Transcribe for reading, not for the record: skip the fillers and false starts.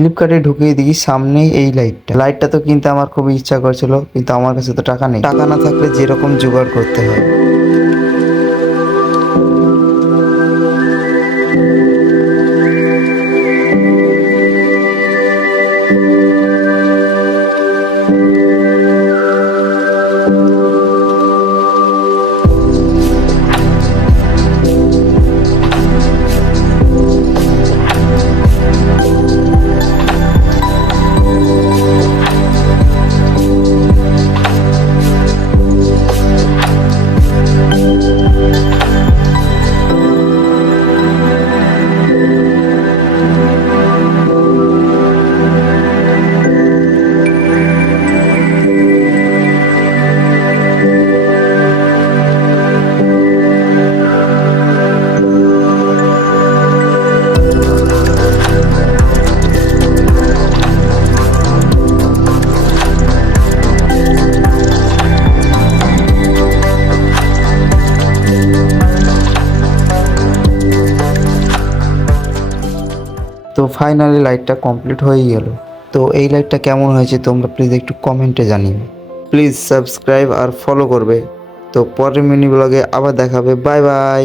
ফ্লিপকার্টে ঢুকিয়ে দেখি সামনেই এই লাইটটা তো কিনতে আমার খুবই ইচ্ছা করছিল, কিন্তু আমার কাছে তো টাকা নেই। টাকা না থাকলে যেরকম জোগাড় করতে হয়। তো ফাইনালি লাইটটা কমপ্লিট হয়ে গেল। তো এই লাইটটা কেমন হয়েছে তোমরা প্লিজ একটু কমেন্টে জানিও। প্লিজ সাবস্ক্রাইব আর ফলো করবে। তো পরের মিনি ব্লগে আবার দেখাবে। Bye bye.